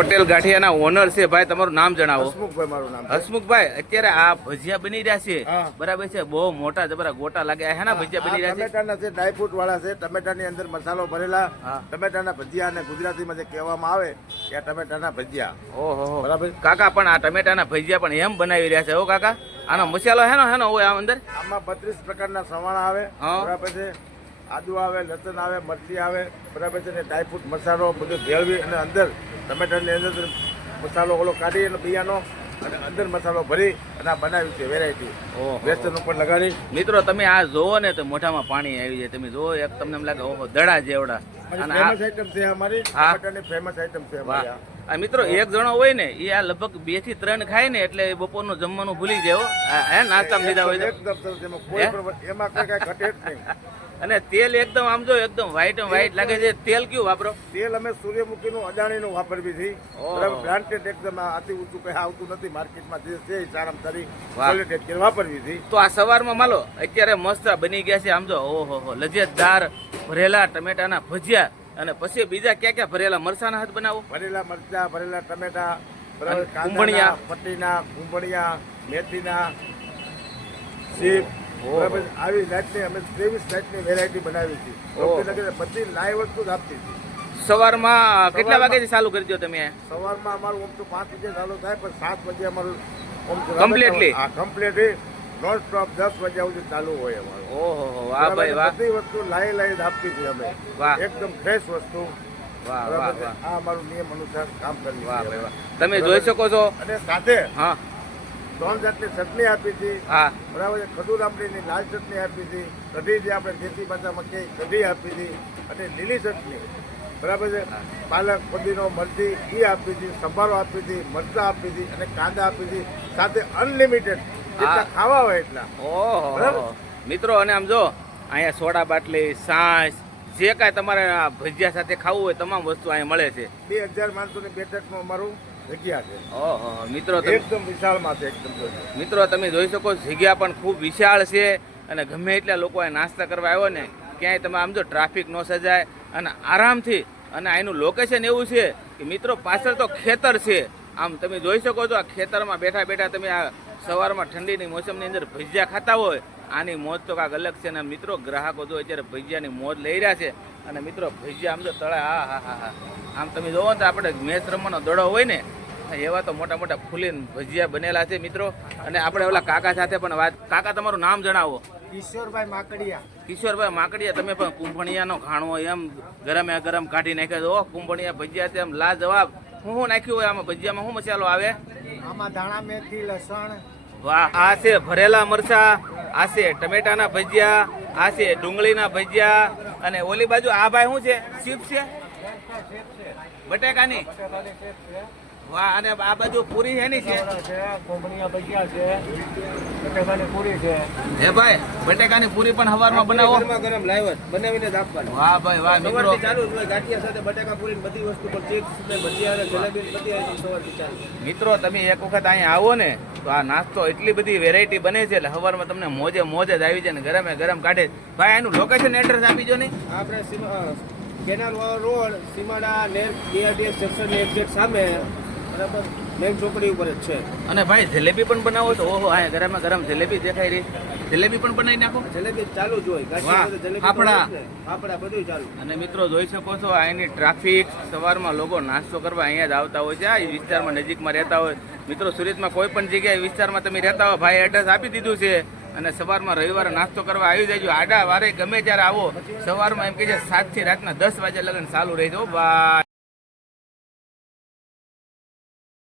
Patel ગાંઠિયાના honour છે ભાઈ, તમારું નામ જણાવો. હસમુખભાઈ મારું નામ. હસમુખભાઈ, અત્યારે આ ભજીયા બની રહ્યા છે, હા. બરાબર છે, બહુ મોટા જબરા ગોટા લાગે. હેના ભજીયા બની રહ્યા છે? ટમેટાના છે, ડ્રાયફ્રૂટ વાળા છે, ટમેટાની અંદર મસાલો ભરેલા, હા. ટમેટાના ભજીયા અને ગુજરાતીમાં જે કહેવામાં આવે કે આ ટમેટાના ભજીયા. ઓહો, બરાબર. કાકા પણ આ ટમેટાના ભજીયા પણ એમ બનાવી રહ્યા છે. હો કાકા, આનો મસાલો હેનો હોય આ અંદર? આમાં 32 પ્રકારના સવાણા આવે, હા. બરાબર છે, આદુ આવે, લસણ આવે, મરચી આવે, બરાબર છે, ને ડ્રાયફ્રૂટ મસાલો બધું ભેળવી અને અંદર ટમેટાની અંદર મસાલો ઓલો કાઢી અને બિયાનો અને અંદર મસાલો ભરી અને આ બનાવી છે વેરાયટી. બેસન ઉપર લગાડી. મિત્રો તમે આ જોવો ને તો મોઢામાં પાણી આવી જાય. તમે જોવો એક તમને એમ લાગે ઓહો દડા જેવડા. અને આ ફેમસ આઈટમ છે અમારી, હા. ટમેટાની ફેમસ આઈટમ છે અમારી. આ મિત્રો એક જણો હોય ને એ આ લગભગ 2 થી 3 ખાય ને એટલે એ બપોરનું જમવાનું ભૂલી જાય. હે નાસ્તામાં લીધા હોય તો. એકદમ સરસ, એમાં કોઈ પણ એમાં કોઈ કાંઈ ઘટે જ નહીં. અને તેલ એકદમ આમ જો એકદમ વ્હાઈટ લાગે છે. તેલ કયું વાપરો? તેલ અમે સૂર્યમુખીનું અદાણીનું વાપરવી છે. બરાબર, બ્રાન્ડેડ એકદમ અતિ ઊંચું કઈ આવતું નથી માર્કેટમાં, જે છે સારામાં સારી ક્વોલિટી તેલ વાપરવી છે. તો આ સવારમાં માલો અત્યારે મસ્ત બની ગયા છે. આમ જો ઓહો લજેતદાર ભરેલા ટમેટાના ભજીયા. અને પછી બીજા ક્યાં ભરેલા મરચાના હાથ બનાવો? ભરેલા મરચા, ભરેલા ટમેટા, બરાબર, કુંભણિયા, પટ્ટીના, કુંભણિયા, મેથીના, સીપ, બરાબર, આવી જાતની અમે 23 જાતની વેરાયટી બનાવી છે. બધી લાઈવ વસ્તુ જ આપતી હતી. સવારમાં કેટલા વાગ્યાથી ચાલુ કરી દો તમે? સવારમાં અમારું ઓમ તો 5 વાગે ચાલુ થાય, પણ 7 વાગે અમારું કમ્પ્લીટલી? હા, કમ્પ્લીટલી નોન સ્ટોપ 10 વાગ્યા સુધી ચાલુ હોય અમારું. ઓહો, વાહ ભાઈ વાહ. બધી વસ્તુ લાઈ આપતી હતી અમે. વાહ, એકદમ ફ્રેશ વસ્તુ. વાહ વાહ બરાબર છે. વાહ. આ અમારું નિયમ અનુસાર કામ કરી. વાહ ભાઈ વાહ. તમે જોઈ શકો છો. અને સાથે હા 3 જાતની ચટણી આપી હતી. હા, બરાબર છે, ખજૂર આપણીની લાલ ચટણી આપી હતી, કઢી જે આપણે દેશી ભાષામાં કહીએ કઢી આપી હતી, અને લીલી ચટણી, બરાબર છે, પાલક, પુદીનો, મરચી એ આપી હતી, સંભારો આપી હતી, મરચાં આપી હતી અને કાંદા આપી હતી. સાથે અનલિમિટેડ જેટલા ખાવા હોય એટલા. ઓહો મિત્રો, અને આમ જો અહીંયા સોડા બાટલી, છાશ, જે કાંઈ તમારે આ ભજીયા સાથે ખાવું હોય તમામ વસ્તુ અહીંયા મળે છે. 2000 માણસોની બેઠકમાં અમારું જગ્યા છે. ઓહો મિત્રો, એકદમ વિશાળમાં છે, એકદમ. મિત્રો તમે જોઈ શકો જગ્યા પણ ખૂબ વિશાળ છે. અને ગમે એટલા લોકો અહીં નાસ્તા કરવા આવ્યો ને ક્યાંય તમે આમ જો ટ્રાફિક ન સજાય અને આરામથી. અને અહીંનું લોકેશન એવું છે કે મિત્રો પાછળ તો ખેતર છે. આમ તમે જોઈ શકો છો આ ખેતરમાં બેઠા તમે આ સવારમાં ઠંડીની મોસમની અંદર ભજીયા ખાતા હોય, આની મોજ તો કાંઈક અલગ છે. ને મિત્રો ગ્રાહકો જો અત્યારે ભજીયાની મોજ લઈ રહ્યા છે. અને મિત્રો ભજીયા આમ જો તળે હા આમ તમે જોવો ને તો આપણે મેચ રમવાનો દડો હોય ને એવા તો મોટા ફૂલીને ભજીયા બનેલા છે મિત્રો. અને આપણે ઓલા કાકા સાથે પણ વાત. કાકા તમારું નામ જણાવો. કિશોરભાઈ માકડિયા. કિશોરભાઈ માકડિયા, તમે પણ કુંભણિયાનો ખાણો એમ ગરમ કાઢી નાખ્યો છો. કુંભણિયા ભજીયા છે એમ લાજવાબ. શું નાખ્યું હોય આમાં ભજીયામાં? શું મસાલો આવે આમાં? ધાણા, મેથી, લસણ. વાહ, આ છે ભરેલા મરચા, આ છે ટમેટાના ભજીયા, આ છે ડુંગળીના ભજીયા. અને ઓલી બાજુ આ ભાઈ શું છે? ચીપ છે બટાકાની. વાહ, અને આ બાજુ પૂરી એની છે. હે ભાઈ, બટાકાની પૂરી પણ હવારમાં બનાવો? ગરમ લાઈવ બનાવીને જ આપવાની. વાહ ભાઈ વાહ. મિત્રો ચાલુ જ હોય ગાંઠિયા સાથે બટાકા પૂરી બધી વસ્તુ પર ચિપ્સ ભજીયા અને જલેબી બધી આઈટમ સવારથી ચાલુ. મિત્રો તમે એક વખત અહીંયા આવો ને તો આ નાસ્તો એટલી બધી વેરાયટી બને છે એટલે સવારમાં તમને મોજ જ આવી જાય ને ગરમ કાઢે. ભાઈ એનું લોકેશન એડ્રેસ આપી દો ને. આપણે કેનાલ રોડ, સીમાડા નેર બીઆરટીએસ જંકશનની એક્ઝેક્ટ સામે, બરાબર, મેન ચોકડી ઉપર જ છે. અને ભાઈ જલેબી પણ બનાવો તો ઓહો, અહીંયા ગરમ જલેબી દેખાઈ રહી. જલેબી પણ બનાવી નાખો. જલેબી ચાલુ જ હોય, ફાફડા બધું ચાલુ. અને મિત્રો જોઈ શકો છો અહીંની ટ્રાફિક. સવારમાં લોકો નાસ્તો કરવા અહીંયા જ આવતા હોય છે. આ વિસ્તારમાં નજીકમાં રહેતા હોય મિત્રો, સુરતમાં કોઈ પણ જગ્યાએ વિસ્તારમાં તમે રહેતા હોય, ભાઈ એડ્રેસ આપી દીધું છે. અને સવારમાં રવિવારે નાસ્તો કરવા આવી જજો. આડા વારે ગમે ત્યારે આવો. સવારમાં એમ કે છે 7 થી રાતના 10 વાગ્યા લગન ચાલુ રહી જાઓ. બાય.